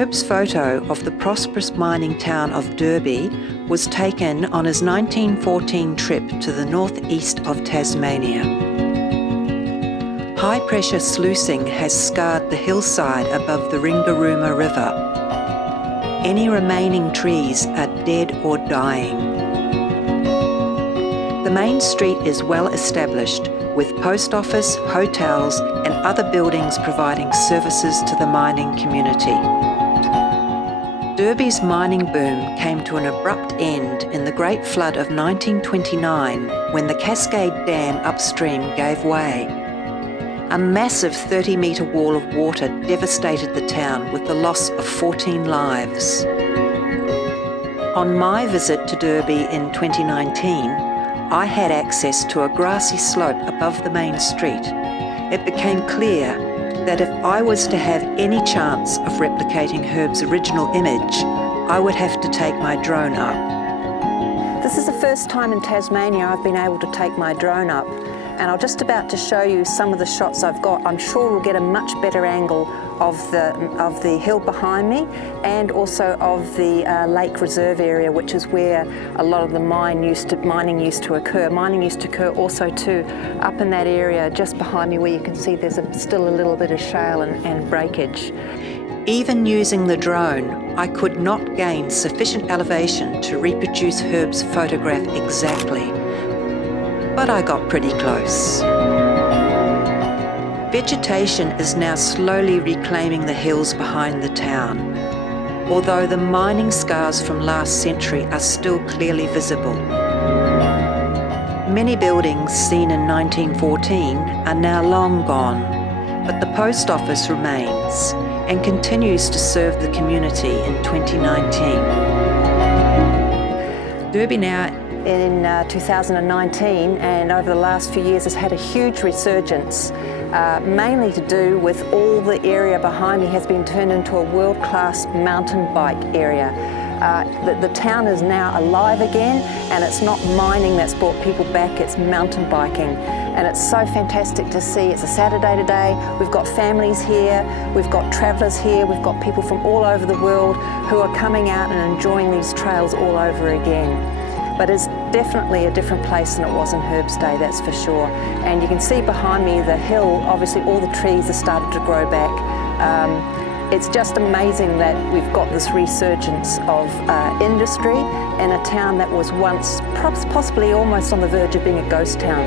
Herb's photo of the prosperous mining town of Derby was taken on his 1914 trip to the northeast of Tasmania. High-pressure sluicing has scarred the hillside above the Ringarooma River. Any remaining trees are dead or dying. The main street is well established, with post office, hotels and other buildings providing services to the mining community. Derby's mining boom came to an abrupt end in the Great Flood of 1929 when the Cascade Dam upstream gave way. A massive 30-metre wall of water devastated the town with the loss of 14 lives. On my visit to Derby in 2019, I had access to a grassy slope above the main street. It became clear that if I was to have any chance of replicating Herb's original image, I would have to take my drone up. This is the first time in Tasmania I've been able to take my drone up, and I'm just about to show you some of the shots I've got. I'm sure we'll get a much better angle of the hill behind me and also of the lake reserve area, which is where a lot of the mining used to occur. Mining used to occur also too up in that area just behind me, where you can see there's still a little bit of shale and breakage. Even using the drone, I could not gain sufficient elevation to reproduce Herb's photograph exactly, but I got pretty close. Vegetation is now slowly reclaiming the hills behind the town, although the mining scars from last century are still clearly visible. Many buildings seen in 1914 are now long gone, but the post office remains and continues to serve the community in 2019. Derby now in 2019 and over the last few years has had a huge resurgence, mainly to do with all the area behind me has been turned into a world-class mountain bike area. The town is now alive again, and it's not mining that's brought people back, it's mountain biking. And it's so fantastic to see. It's a Saturday today, we've got families here, we've got travellers here, we've got people from all over the world who are coming out and enjoying these trails all over again. But it's definitely a different place than it was in Herb's day, that's for sure. And you can see behind me the hill, obviously all the trees have started to grow back. It's just amazing that we've got this resurgence of industry in a town that was once possibly almost on the verge of being a ghost town.